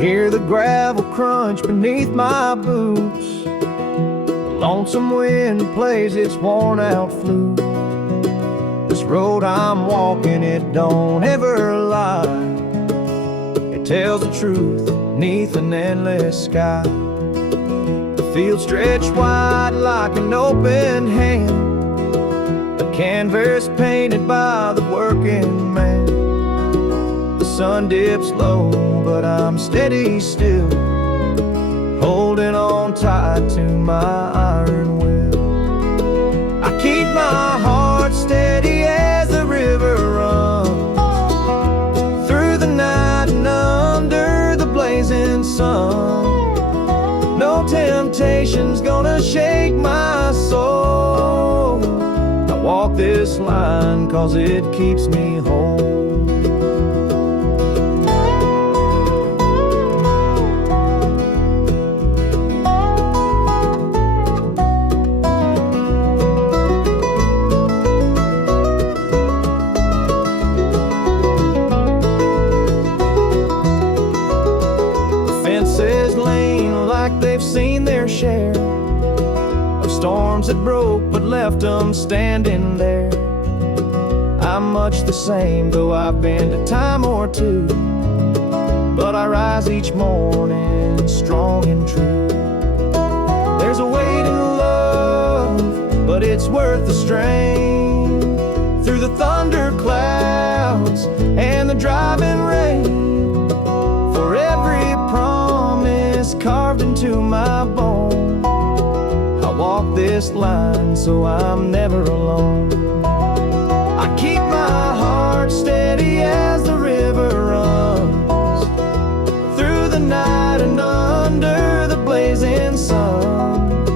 Hear the gravel crunch beneath my boots. The lonesome wind plays its worn out flute. This road I'm walking, it don't ever lie. It tells the truth beneath an endless sky. The field stretched wide like an open hand, a canvas painted by the working man. The sun dips low, but I'm steady still, holding on tight to my iron will. I keep my heart steady as the river runs through the night and under the blazing sun. No temptation's gonna shake my soul. I walk this line 'cause it keeps me whole. They've seen their share of storms that broke but left them standing there. I'm much the same, though I've been a time or two, but I rise each morning strong and true. There's a weight in love, but it's worth the strain. Through the thunder clouds and the driving rain, for every promise carved into my bone, I walk this line so I'm never alone. I keep my heart steady as the river runs through the night and under the blazing sun.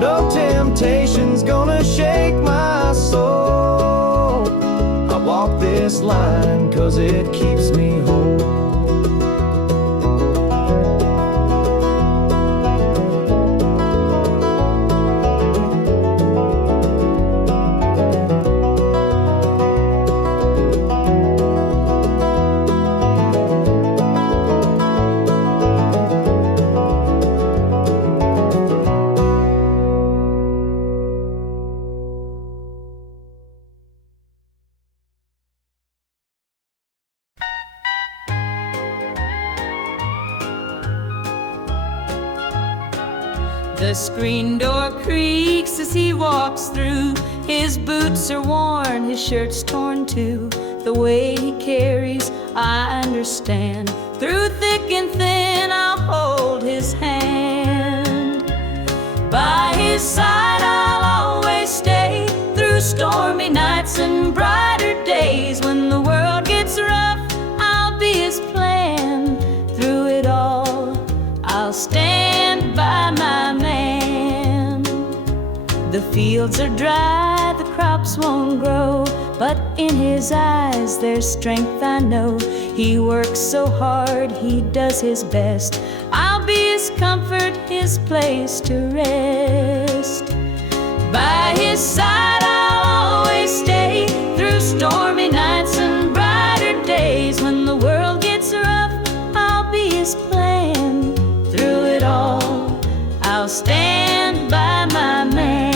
No temptation's gonna shake my soul. I walk this line 'cause it keeps me whole. The screen door creaks as he walks through. His boots are worn, his shirt's torn too. The way he carries, I understand. Through thick and thin, I'll hold his hand. By his side, I'll always stay. Through stormy nights and brighter days. When the world gets rough, I'll be his plan. Through it all, I'll stand by my man. The fields are dry, the crops won't grow, but in his eyes there's strength, I know. He works so hard, he does his best. I'll be his comfort, his place to rest. By his side I'll always stay. Through stormy nights and brighter days. When the world gets rough, I'll be his plan. Through it all, I'll stand by my man.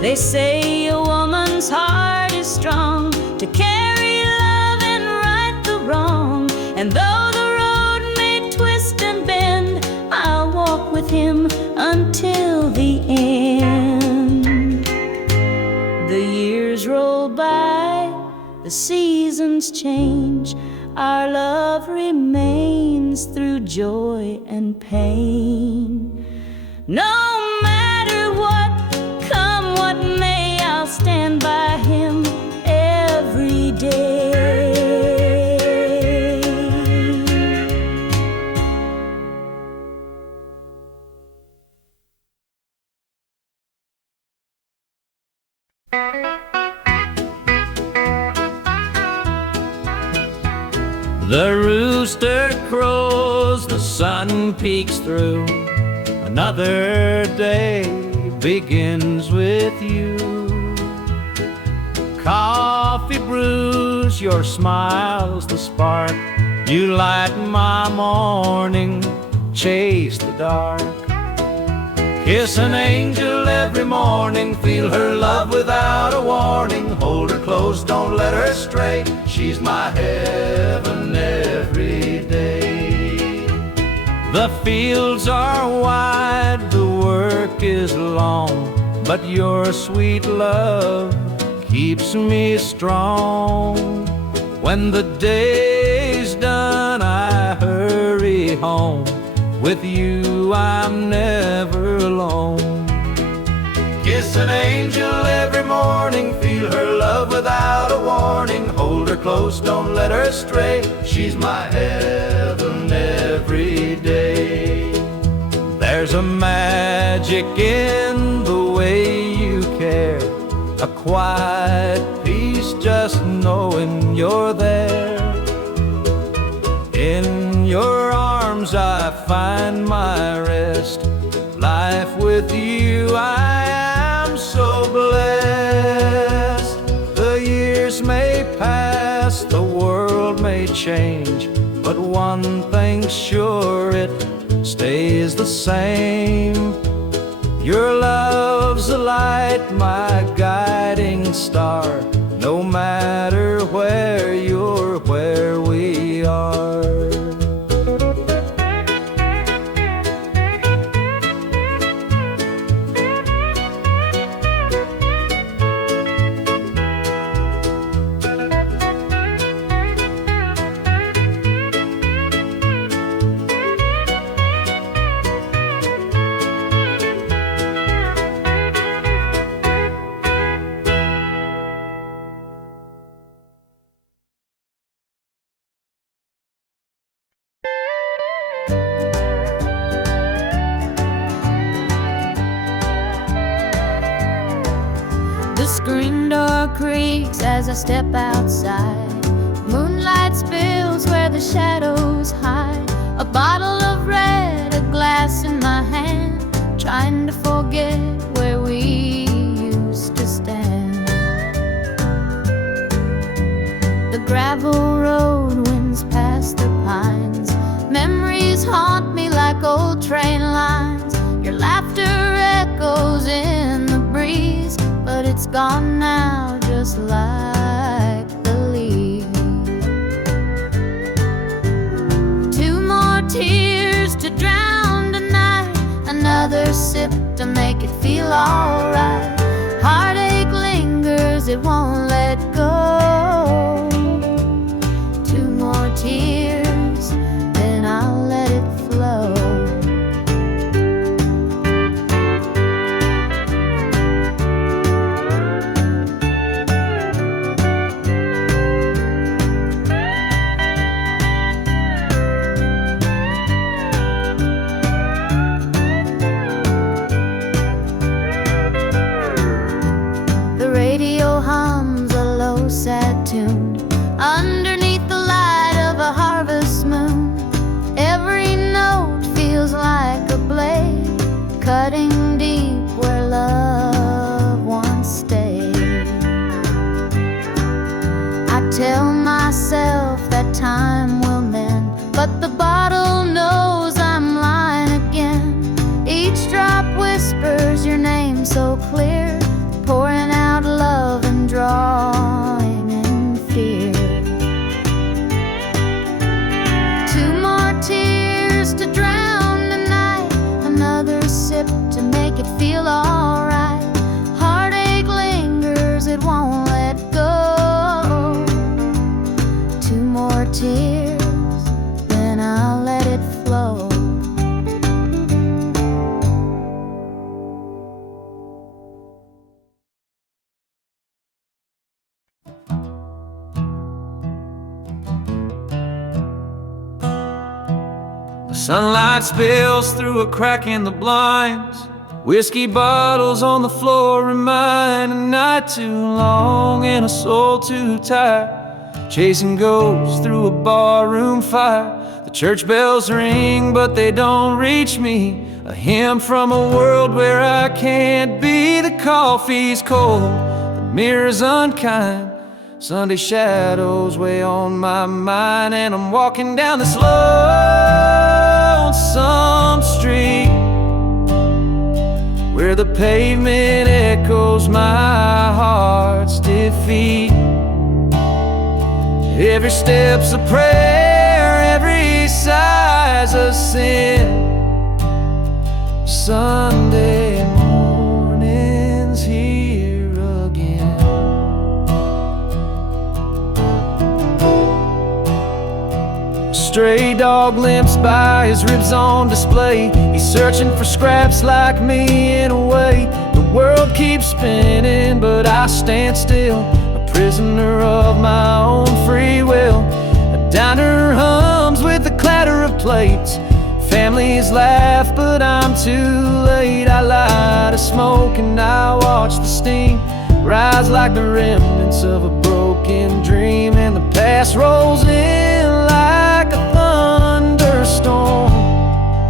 They say a woman's heart is strong to carry love and right the wrong. And though the road may twist and bend, I'll walk with him until the end. The years roll by, the seasons change. Our love remains through joy and pain. No matter what, come what may, I'll stand by him every day. The rooster crows, the sun peeks through. Another day begins with you. Coffee brews, your smile's the spark You light my morning, chase the dark. Kiss an angel every morning, feel her love without a warning. Hold her close, don't let her stray, she's my heaven every day. The fields are wide, the work is long, but your sweet love keeps me strong. When the day's done, I hurry home. With you I'm never alone. Kiss an angel every morning, feel her love without a warning. Hold her close, don't let her stray, she's my heaven every day. There's a magic in the way you care, a quiet peace just knowing you're there. In your arms I find my rest. Life with you I am so blessed. The years may pass, the world may change, but one thing's sure, it stays the same. Your love's a light, my guiding star. No matter where you're, where we are. The screen door creaks as I step outside. Moonlight spills where the shadows hide. A bottle of red, a glass in my hand, trying to forget where we used to stand. The gravel road winds past the pines. Memories haunt me like old train lines. Your laughter echoes in the breeze, but it's gone now, just like the leaves. Two more tears to drown tonight, another sip to make it feel alright. Heartache lingers, it won't let go. Two more tears, then I'll let it flow. Sad tune underneath the light of a harvest moon. Every note feels like a blade, cutting deep where love once stayed. I tell myself that time will mend, but the bottle knows I'm lying again. Each drop whispers your name so clear, pouring out love and drawing in fear. Two more tears to drown the night, another sip to make it feel alright. Heartache lingers, it won't let go. Two more tears, then I'll let it flow. Sunlight spills through a crack in the blinds. Whiskey bottles on the floor remind a night too long and a soul too tired. Chasing ghosts through a barroom fire. The church bells ring, but they don't reach me. A hymn from a world where I can't be. The coffee's cold, the mirror's unkind. Sunday shadows weigh on my mind, and I'm walking down this lonesome street where the pavement echoes my heart's defeat. Every step's a prayer, every sigh's a sin. Sunday morning's here again. Stray dog limps by, his ribs on display. He's searching for scraps like me in a way. The world keeps spinning, but I stand still, a prisoner of my own free will. A diner hums with the clatter of plates. Families laugh, but I'm too late. I light a smoke and I watch the steam rise like the remnants of a broken dream. And the past rolls in like a thunderstorm.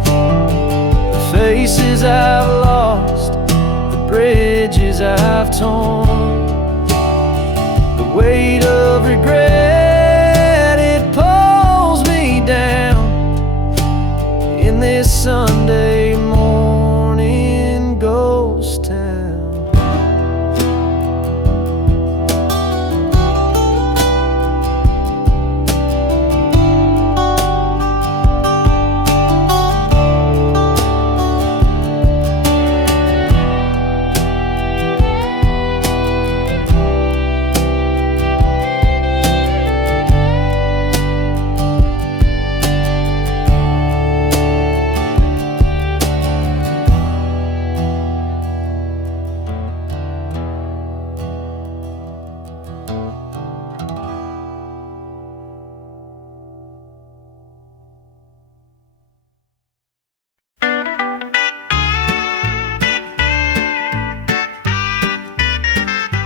The faces I've lost, the bridges I've torn, the weight of regret, it pulls me down in this Sunday morning ghost town.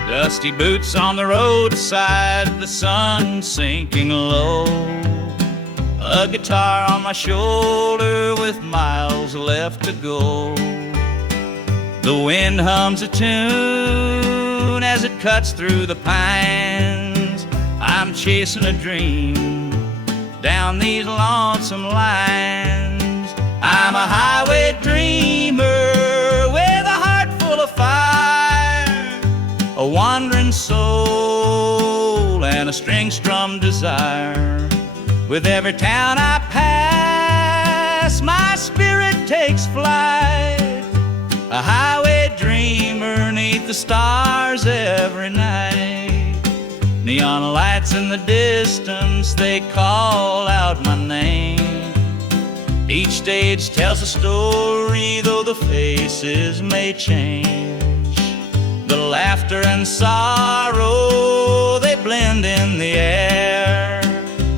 Dusty boots on the roadside, the sun sinking low. A guitar on my shoulder with miles left to go. The wind hums a tune as it cuts through the pines. I'm chasing a dream down these lonesome lines. I'm a highway dreamer with a heart full of fire, a wandering soul and a string-strummed desire. With every town I pass, my spirit takes flight, a highway dreamer 'neath the stars every night. Neon lights in the distance, they call out my name. Each stage tells a story, though the faces may change. The laughter and sorrow, they blend in the air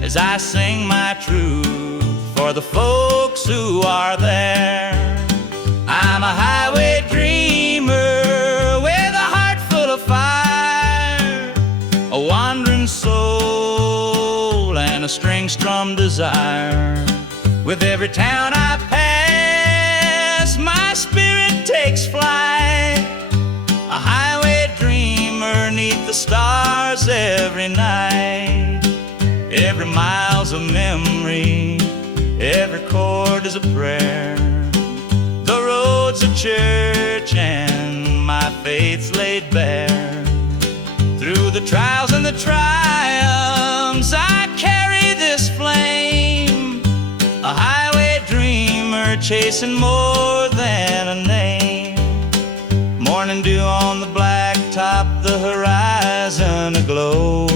as I sing my truth for the folks who are there. I'm a highway dreamer with a heart full of fire, a wandering soul and a string-strummed desire. With every town I pass, my spirit takes flight, a highway dreamer 'neath the stars every night. Every mile's a memory, every chord is a prayer. The road's a church and my faith's laid bare. Through the trials and the triumphs, I carry this flame, a highway dreamer chasing more than a name. Morning dew on the blacktop, the horizon aglow.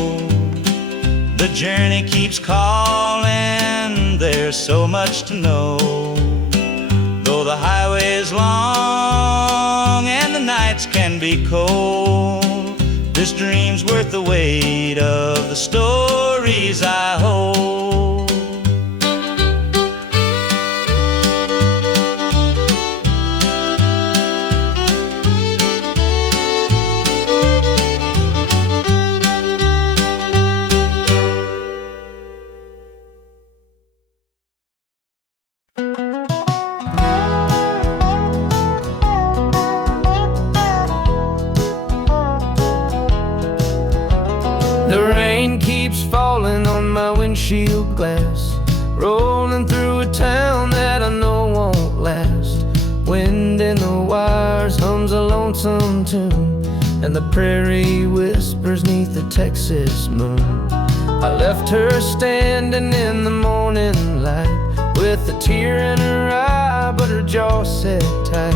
The journey keeps calling, there's so much to know. Though the highway is long and the nights can be cold, this dream's worth the weight of the stories I hold. The windshield glass, rolling through a town that I know won't last. Wind in the wires hums a lonesome tune, and the prairie whispers neath the Texas moon. I left her standing in the morning light, with a tear in her eye, but her jaw set tight.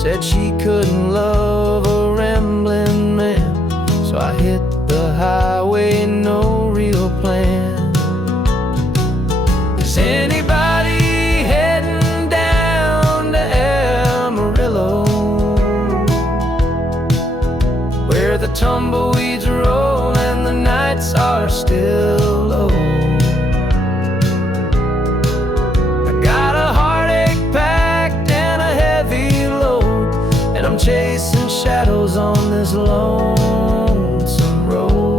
Said she couldn't love a rambling man, so I hit the highway, no real plan. Is anybody heading down to Amarillo, where the tumbleweeds roll and the nights are still low? I got a heartache packed and a heavy load, and I'm chasing shadows on this lonesome road.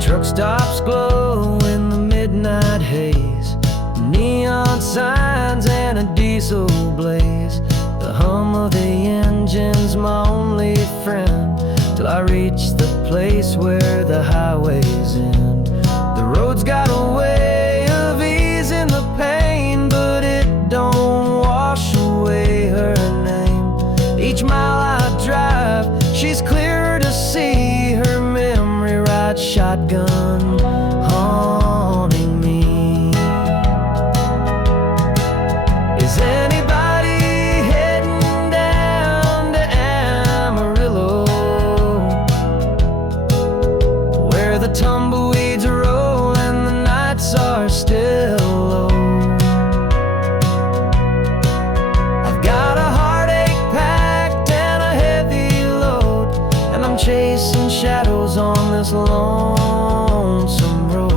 Truck stops glow in the midnight haze, neon signs and a diesel blaze. The hum of the engine's my only friend, till I reach the place where the highways end. The road's got a way of easing the pain, but it don't wash away her name. Each mile I drive, she's clearer to see, her memory rides shotgun, haunting me. Is anybody heading down to Amarillo, where the tumbleweeds roll and the nights are still low? I've got a heartache packed and a heavy load, and I'm chasing shadows on this lonesome road.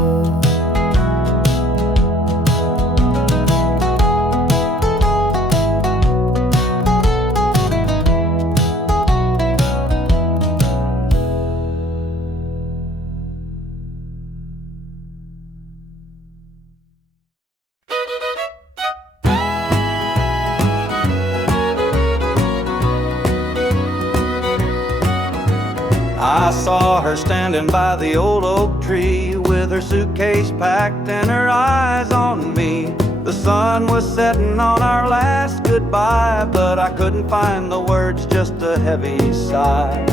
I saw her standing by the old oak tree, with her suitcase packed and her eyes on me. The sun was setting on our last goodbye, but I couldn't find the words, just a heavy sigh.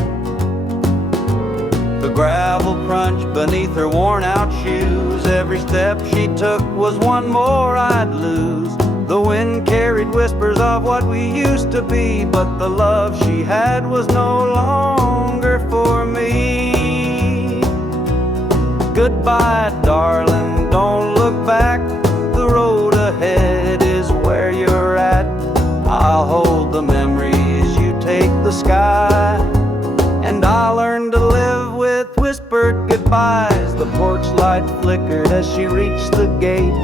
The gravel crunched beneath her worn out shoes, every step she took was one more I'd lose. The wind carried whispers of what we used to be, but the love she had was no longer for me. Goodbye, darling, don't look back. The road ahead is where you're at. I'll hold the memories, you take the sky, and I'll learn to live with whispered goodbyes. The porch light flickered as she reached the gate.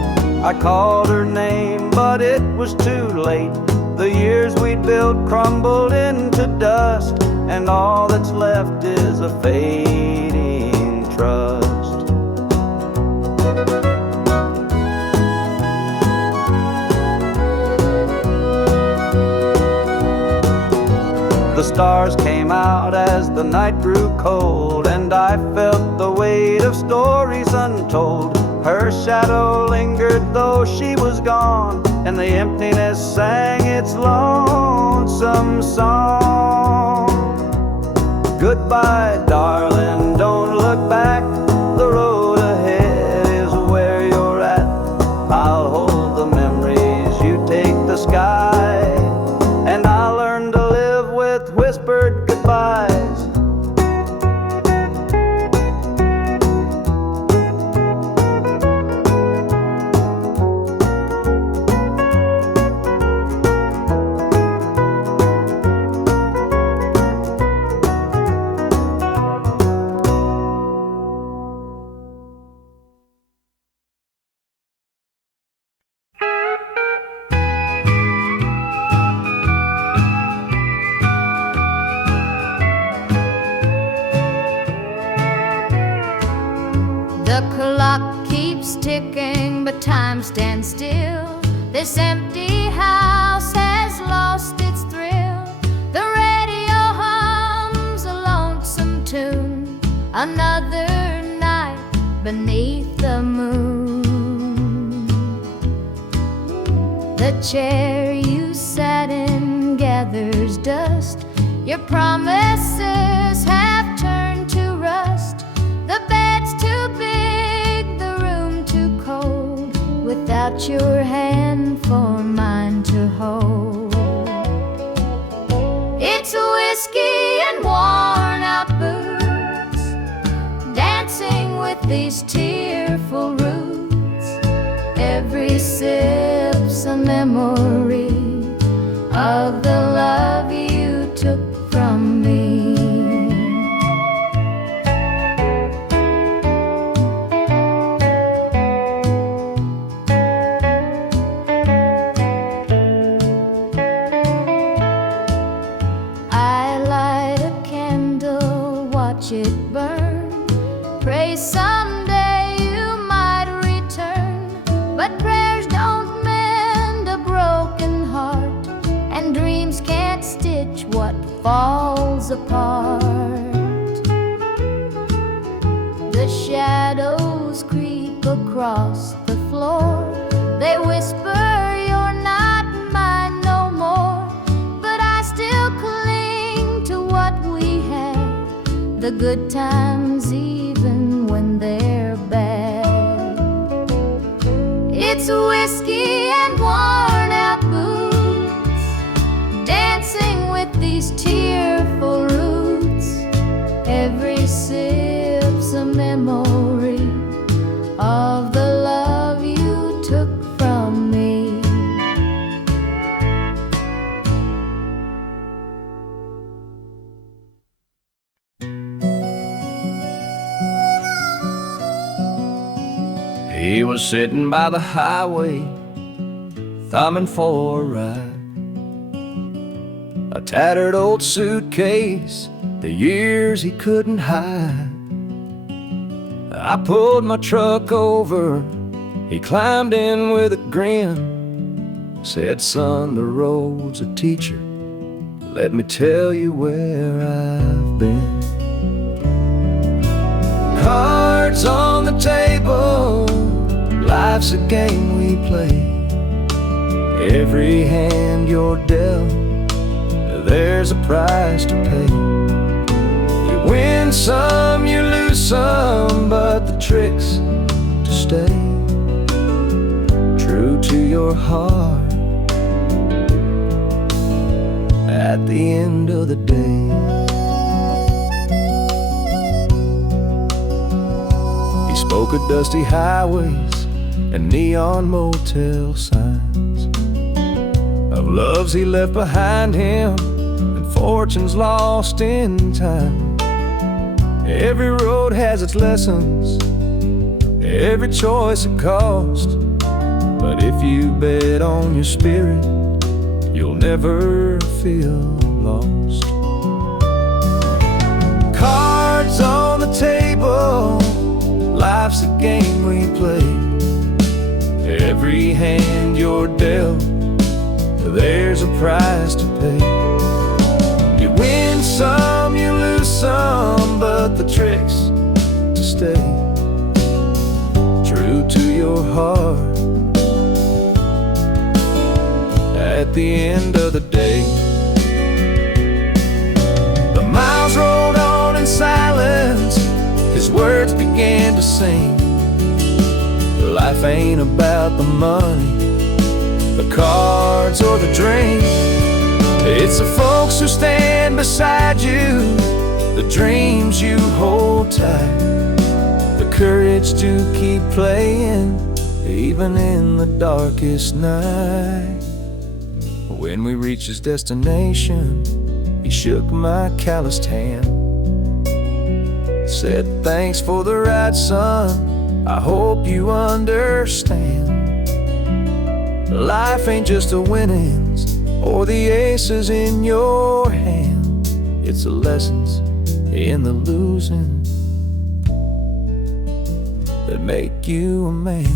I called her name, but it was too late. The years we'd built crumbled into dust, and all that's left is a fading trust. The stars came out as the night grew cold, and I felt the weight of stories untold. Her shadow lingered though she was gone, and the emptiness sang its lonesome song. Goodbye, darling, don't look back. The road ahead is where you're at. I'll hold the memories, you take the sky, and I'll learn to live with whispered goodbyes. clock keeps ticking, but time stands still. This empty house has lost its thrill. The radio hums a lonesome tune. Another night beneath the moon. The chair you sat in gathers dust. Your promises have turned to rust. The bed's too big, the room too cold, without your hand for mine to hold. It's whiskey and worn out boots, dancing with these tearful roots. Every sip's a memory of the love you took from me. I light a candle, watch it burn, pray someday you might return. But prayers don't mend a broken heart, and dreams can't stitch what falls apart. The shadows creep across the floor. They whisper you're not mine no more, but I still cling to what we had, the good times even when they're bad. It's whiskey and worn out boots, dancing with these tearful roots. Every sip's a memory of the love you took from me. He was sitting by the highway, thumbing for a ride. A tattered old suitcase, the years he couldn't hide. I pulled my truck over, he climbed in with a grin. Said, son, the road's a teacher, let me tell you where I've been. Cards on the table, life's a game we play. Every hand you're dealt, there's a price to pay. You win some, you lose some, but the trick's to stay true to your heart at the end of the day. He spoke of dusty highways and neon motel signs, of loves he left behind him and fortunes lost in time. Every road has its lessons, every choice a cost, but if you bet on your spirit, you'll never feel lost. Cards on the table, life's a game we play. Every hand you're dealt, there's a price to pay. You win some, you lose some, but the trick's to stay true to your heart at the end of the day. The miles rolled on in silence, his words began to sing. Life ain't about the money, the cards or the drink. It's the folks who stand beside you, the dreams you hold tight, the courage to keep playing even in the darkest night. When we reached his destination, he shook my calloused hand, said, thanks for the ride, son, I hope you understand. Life ain't just the winnings or the aces in your hand, it's the lessons in the losing. that make you a man.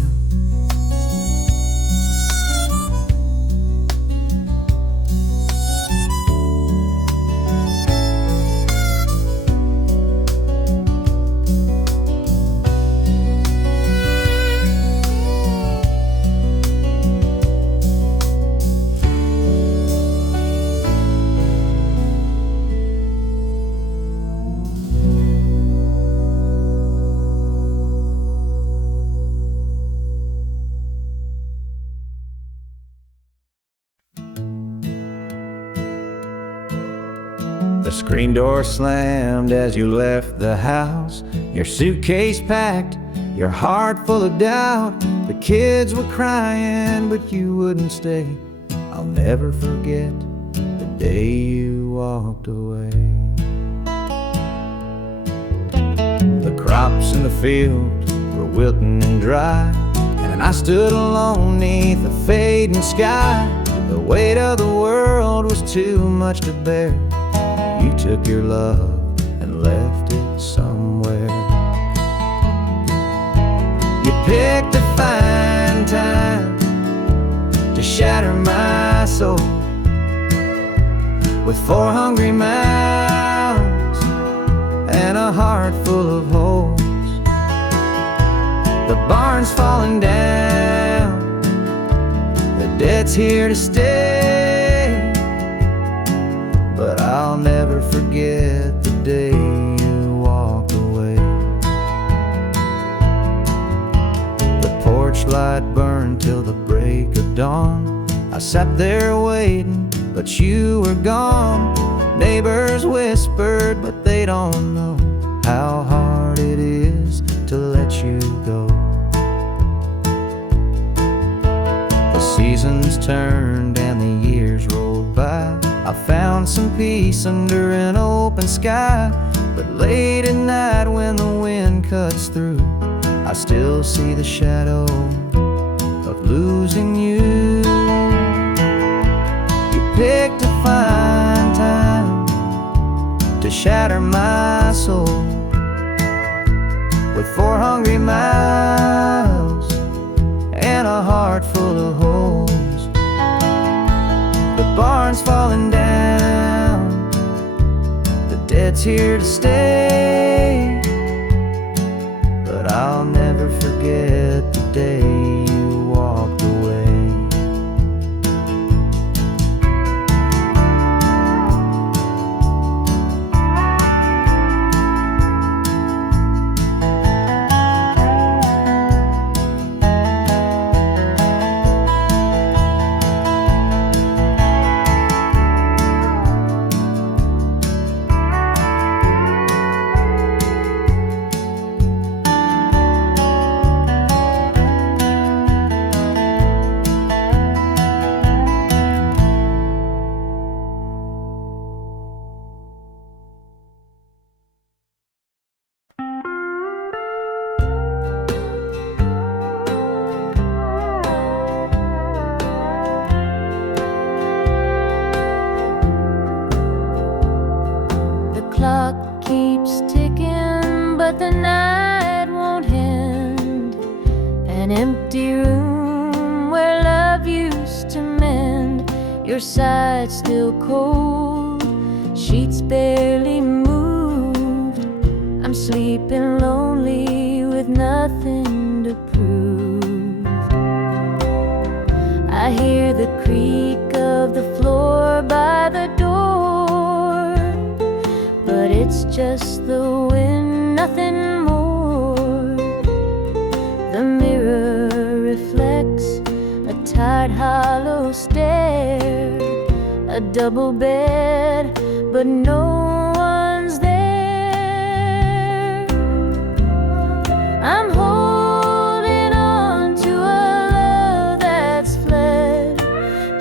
The screen door slammed as you left the house, your suitcase packed, your heart full of doubt. The kids were crying, but you wouldn't stay. I'll never forget the day you walked away. The crops in the field were wilting and dry, and I stood alone neath the fading sky. The weight of the world was too much to bear. You took your love and left it somewhere. You picked a fine time to shatter my soul with 4 hungry mouths and a heart full of holes. The barn's falling down, the debt's here to stay, but I'll never forget the day you walked away. The porch light burned till the break of dawn. I sat there waiting, but you were gone. Neighbors whispered, but they don't know how hard it is to let you go. The seasons turned and the years rolled by. I found some peace under an open sky, but late at night when the wind cuts through, I still see the shadow of losing you. You picked a fine time to shatter my soul with 4 hungry mouths and a heart full of holes. The barn's falling down, the debt's here to stay, but I'll never forget the day you walked away. Clock keeps ticking, but the night won't end. An empty room where love used to mend. Your side still cold, sheets barely moved. I'm sleeping lonely with nothing to prove. I hear the creak of the floor by the door, but it's just the wind, nothing more. The mirror reflects a tired, hollow stare, a double bed, but no one's there. I'm holding on to a love that's fled.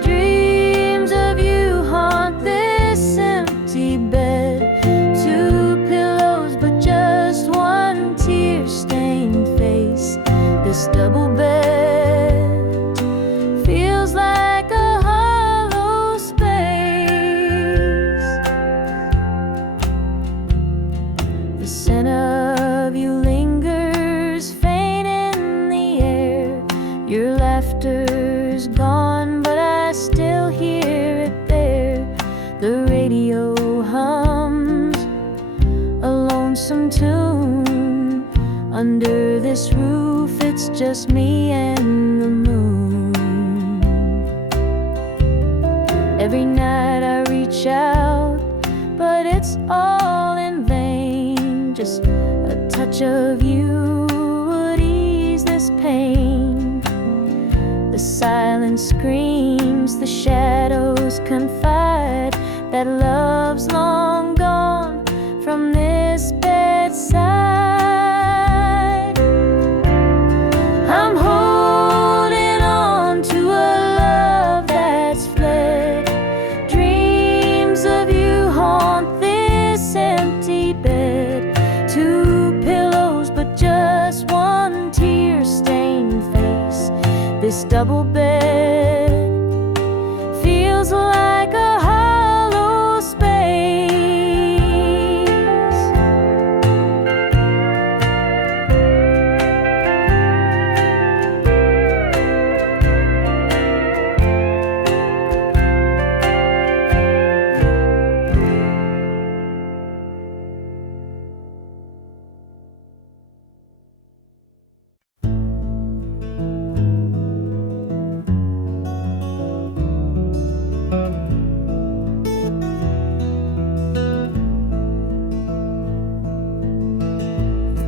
Dreams of you haunt this empty bed. 2 pillows, but just one tear-stained face. This double bed feels like a hollow space. The scent of you lingers faint laughter's gone, but I still hear it there. The radio hums a lonesome tune. Under this roof it's just me and the moon. Every night I reach out, but it's all in vain. Just a touch of you would ease this pain. The silence screams, the shadows confide that love's long gone from this bedside. I'm holding on to a love that's fled. Dreams of you haunt this empty bed. Two pillows, but just one tear-stained face. This double bed feels like a hollow space.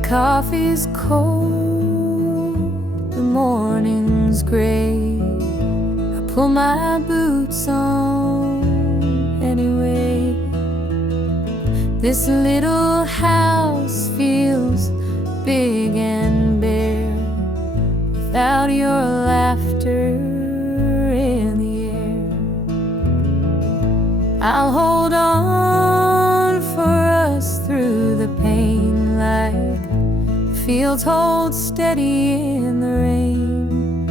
Coffee's cold, the morning's gray. I pull my boots on anyway. This little house feels big and bare without your laughter in the air. I'll hold on for us through the pain, like fields hold steady in the rain.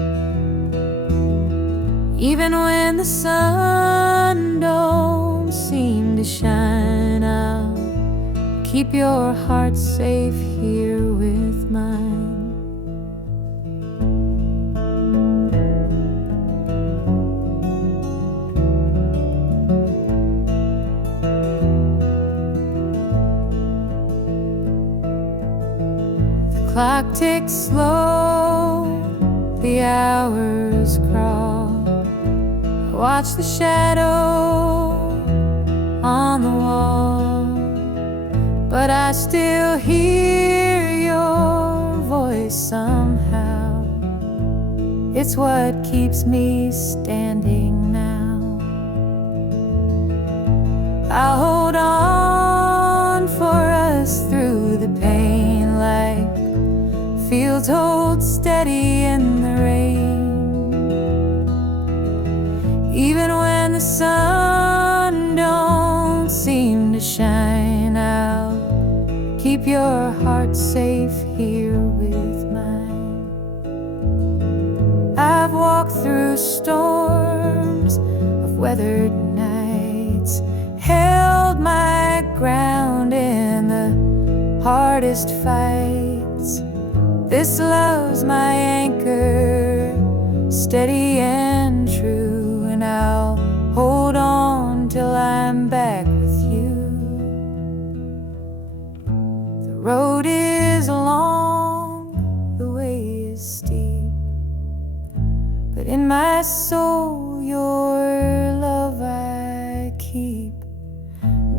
Even when the sun don't seem to shine, I'll keep your heart safe here with mine. Clock ticks slow, the hours crawl. I watch the shadow on the wall, but I still hear your voice somehow. It's what keeps me standing now. I'll hold on for us through the pain, like fields hold steady in the rain. Even when the sun don't seem to shine, I'll keep your heart safe here with mine. I've walked through storms of weathered nights, held my ground in the hardest fights. This love's my anchor, steady and true, and I'll hold on till I'm back with you. The road is long, the way is steep, but in my soul your love I keep.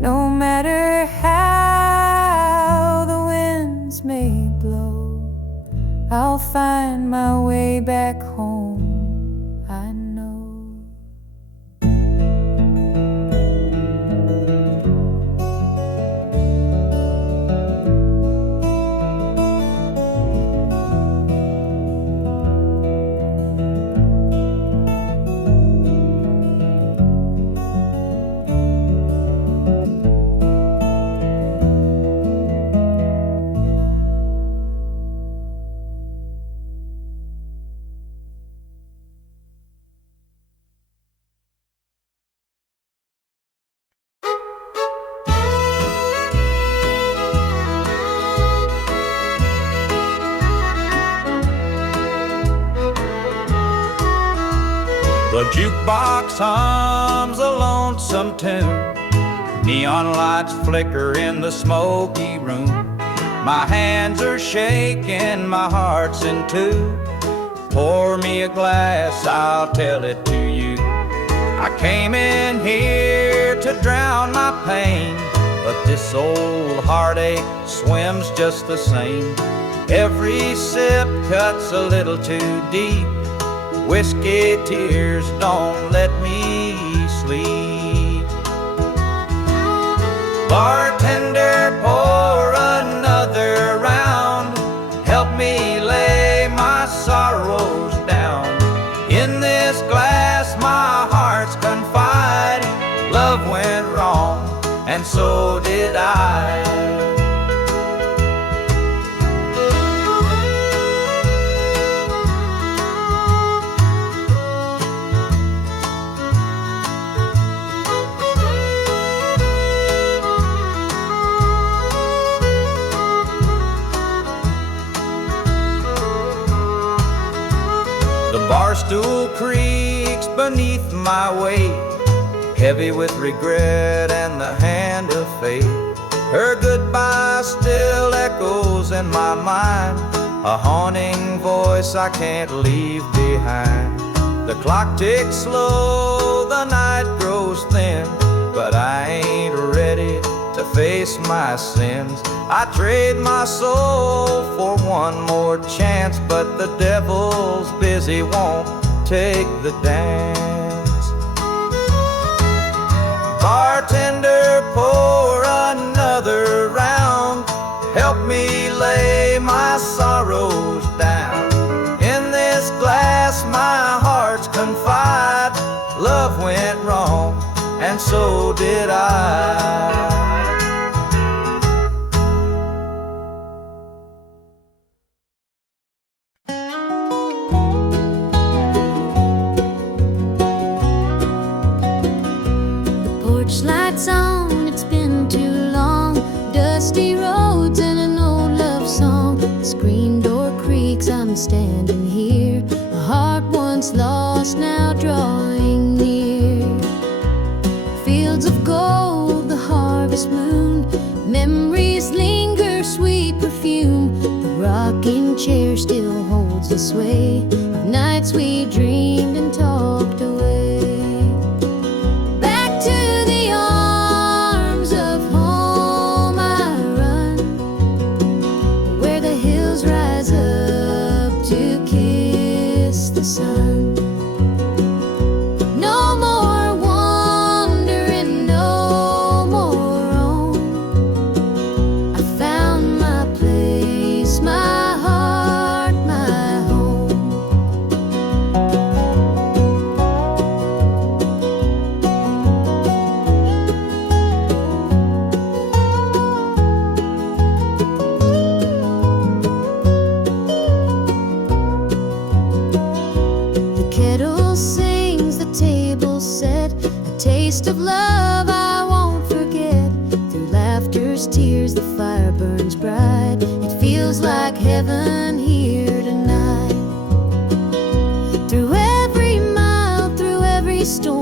No matter how the winds may blow, I'll find my way back home, I know. The jukebox hums a lonesome tune. Neon lights flicker in the smoky room. My hands are shaking, my heart's in two. Pour me a glass, I'll tell it to you. I came in here to drown my pain, but this old heartache swims just the same. Every sip cuts a little too deep. Whiskey tears don't let me sleep. Bartender, pour another round. Help me lay my sorrows down. In this glass my heart's confide. Love went wrong, and so did I. The bar stool creaks beneath my weight, heavy with regret and the hand of fate. Her goodbye still echoes in my mind, a haunting voice I can't leave behind. The clock ticks slow, the night grows thin, but I ain't ready to face my sins. I trade my soul for one more chance, but the devil's busy, won't take the dance. Bartender, pour another round. Help me lay my sorrows down. In this glass my heart's confide. Love went wrong, and so did I. Lights on, it's been too long. Dusty roads and an old love song. The screen door creaks, I'm standing here. A heart once lost, now drawing near. Fields of gold, the harvest moon. Memories linger, sweet perfume. The rocking chair still holds the sway of nights we dreamed and talked away. Sun. No more wandering, no more roam. I found my place, my heart, my home. Kettle sings, the table set, a taste of love I won't forget. Through laughter's tears, the fire burns bright. It feels like heaven here tonight. Through every mile, through every storm,